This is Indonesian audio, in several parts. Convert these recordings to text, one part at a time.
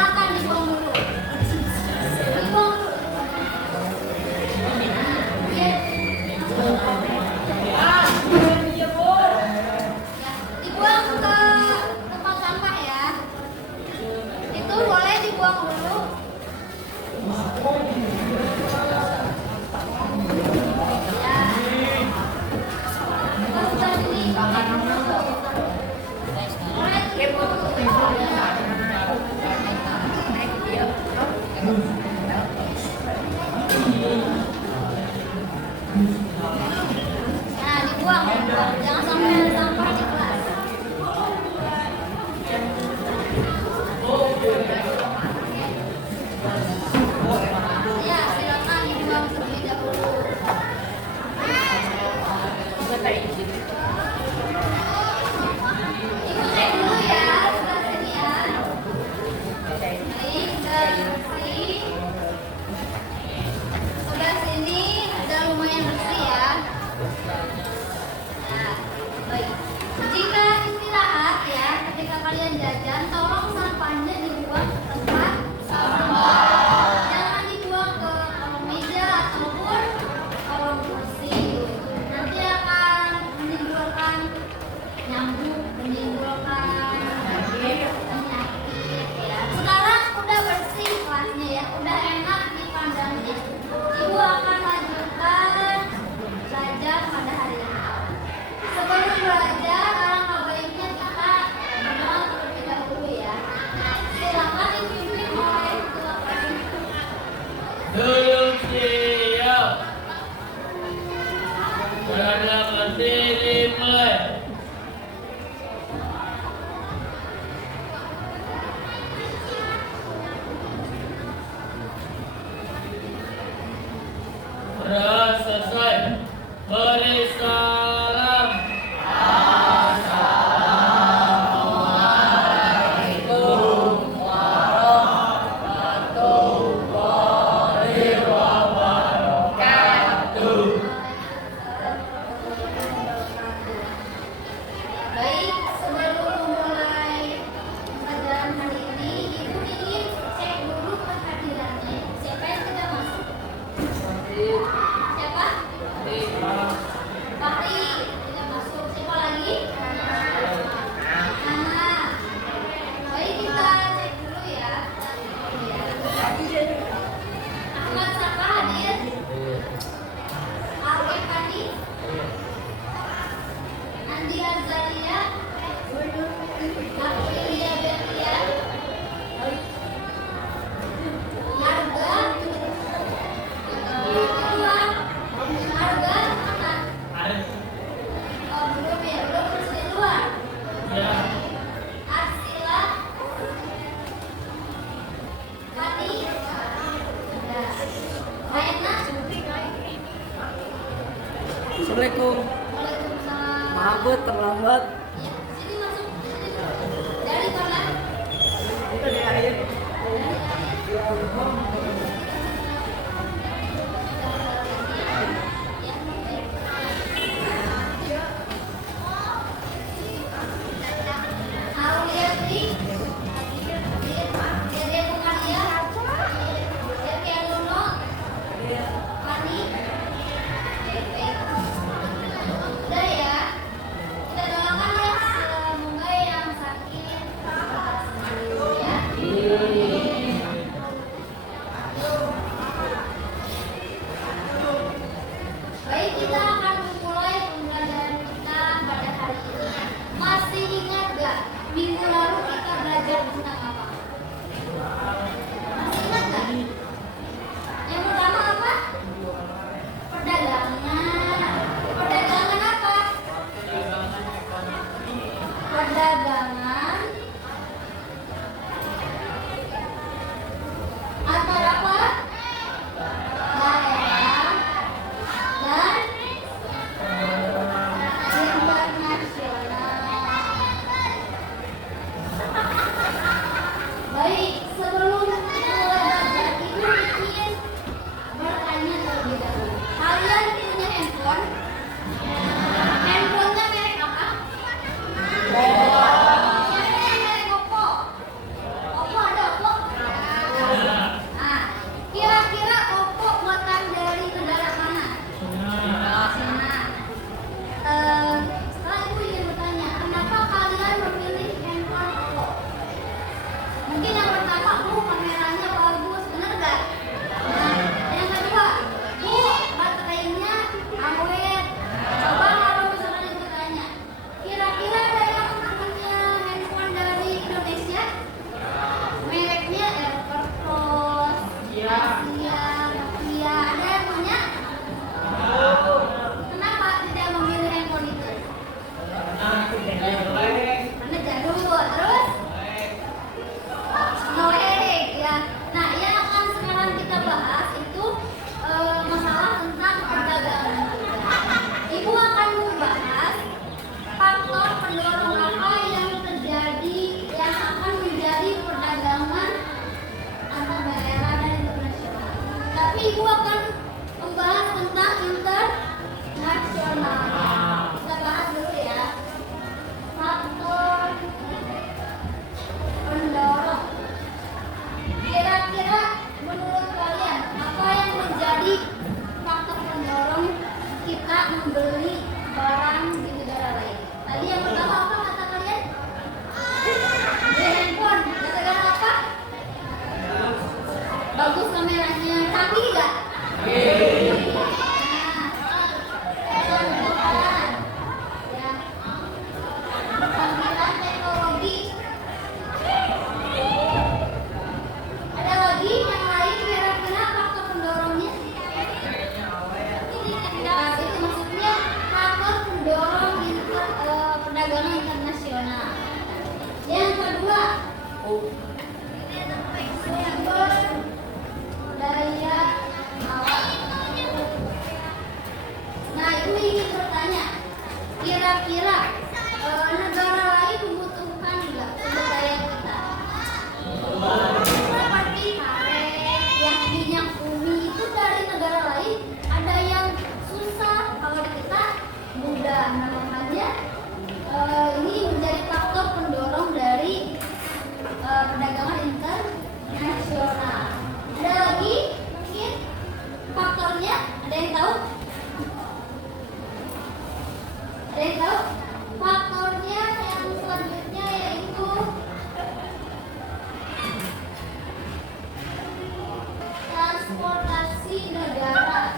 silakan dibuang dulu. Dibuang dulu. Ya. Dibuang ke tempat sampah ya. Itu boleh dibuang dulu. Nah, dibuang. Jangan sampai ada sampah di kelas. Ya, silakan dibuang terlebih dahulu. Ibu cek dulu ya, sebelah sini ya. Baik, bersih. Sebelah sini udah lumayan bersih ya. Nah, baik. Jika istirahat ya, ketika kalian jajan, tolong sampahnya dibuang ke tempat sampah. Jangan dibuang ke kolong meja ataupun kolong kursi. Nanti akan menimbulkan nyamuk, menimbulkan penyakit ya. Sekarang udah bersih kelasnya ya, udah enak dipandangnya. Ibu akan lanjutkan belajar pada hari ini. Sebelum belajar, alangkah baiknya kita berdoa terlebih dahulu ya. Silakan dipimpin oleh ketua kelas. Duduk siap. Berada berdiri mulai. Sudah selesai. Beri salam. Baik, sebelum memulai pelajaran hari ini, Ibu ingin cek dulu kehadirannya. Siapa yang sudah masuk? Siapa? Fahri tidak masuk. Siapa lagi? Nana. Baik, kita cek dulu ya. Ahmad Saka hadir. Alif Hadi. Andi Azalia. Aprilia Berlia. Marga. Kedua. Marga mana? Oh, belum ya, belum masih di luar. Ya. Arsila. Hadi. Ya. Raina. Assalamualaikum. Waalaikumsalam. Maaf Bu, terlambat. Ya, sini masuk. Dari mana? Dari akhir. Auliatri. Dede Bukaria. Dede Aluno. Fani. Baik. Udah ya. Kita doakan ya, semoga yang sakit sembuh ya. Baik, kita akan memulai pembelajaran kita pada hari ini. Masih ingat gak minggu lalu kita belajar tentang apa? Masih ingat gak? Yang pertama apa? Perdagangan. Perdagangan apa? Perdagangan antara apa? Daerah dan internasional. Baik, sebelum mulai belajar, Ibu ingin bertanya terlebih dahulu. Kalian punya handphone? Handphonenya merek apa? Merek Oppo. Oppo ada Oppo? Ibu akan membahas tentang internasional. Kita bahas dulu ya. Faktor pendorong. Kira-kira menurut kalian apa yang menjadi faktor pendorong kita membeli barang di negara lain? Tadi yang pertama apa kata kalian? Beli handphone. Gara-gara apa? Bagus kameranya. Canggih nggak? Kecanggihan teknologi. Ada lagi yang lain kira-kira faktor pendorongnya? Nah, itu maksudnya faktor pendorong perdagangan internasional. Yang kedua, sumber daya alam. Nah, itu ingin bertanya, kira-kira negara lain membutuhkan nggak sumber daya kita? Seperti karet, yang minyak bumi itu dari negara lain ada yang susah, kalau di kita mudah. Nah, makanya ini menjadi faktor pendorong dari perdagangan internasional. Ada lagi mungkin faktornya, ada yang tahu? Ada yang tahu? Faktornya yang selanjutnya yaitu transportasi negara.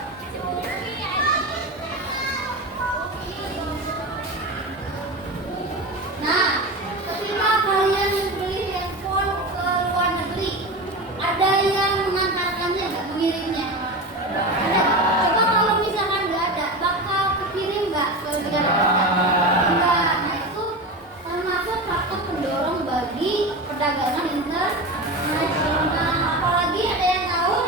Nah, ketika kalian membeli handphone ke luar negeri, ada yang mengantarkannya nggak, mengirimnya? Ada. Coba kalau misalkan nggak ada, bakal kekirim nggak ke negara kita? Enggak. Nah, itu termasuk faktor pendorong bagi perdagangan internasional. Apalagi ada yang tahu?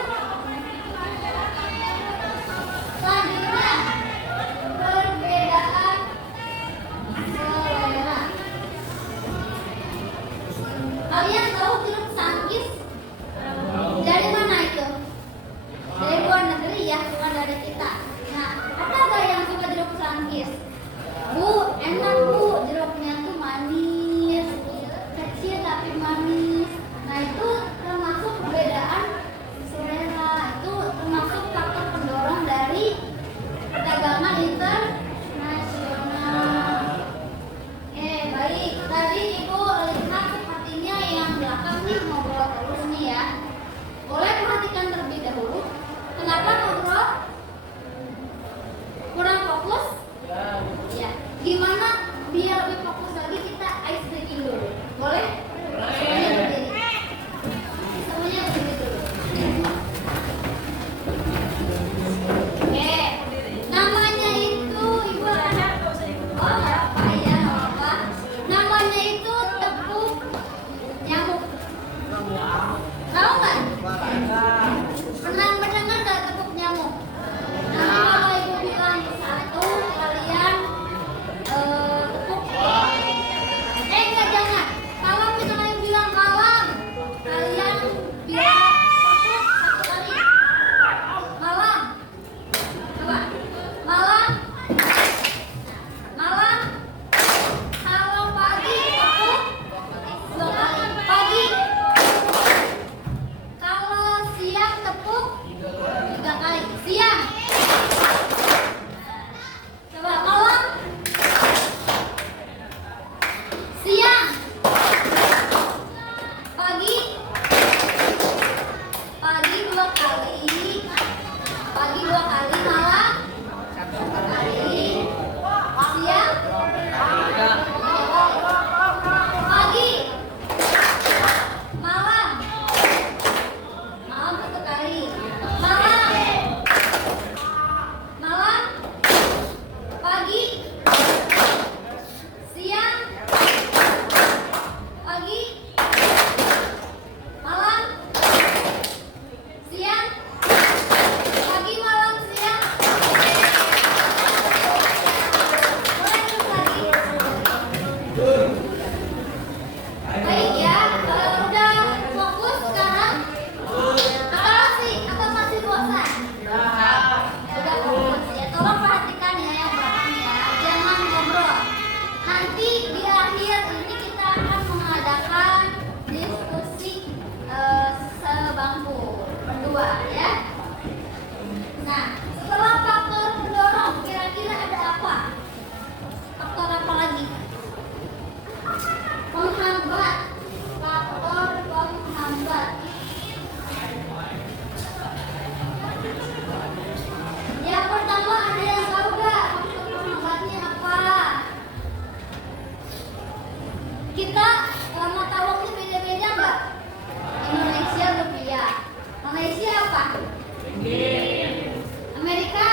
Amerika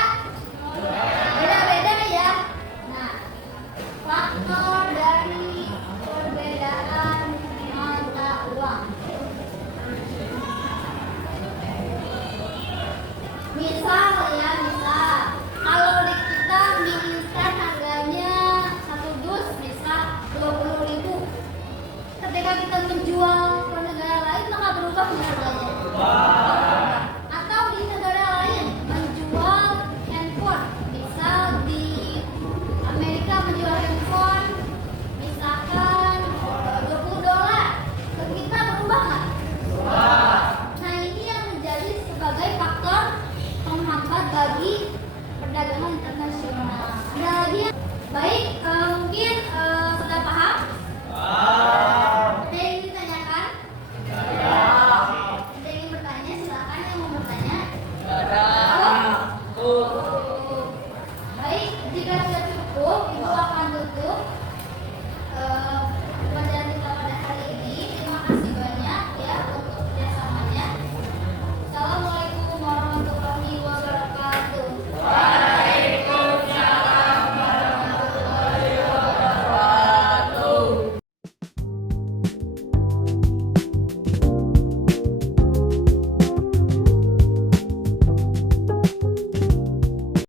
beda-beda ya. Nah, faktor dari perbedaan mata uang. Misal ya, misal kalau di kita mie instan harganya 1 dus misal 20.000. Ketika kita menjual ke negara lain maka berubah harganya. Atau di negara lain menjual handphone, misal di Amerika menjual handphone misalkan $20, ke kita berubah nggak? Nah ini yang menjadi sebagai faktor penghambat bagi perdagangan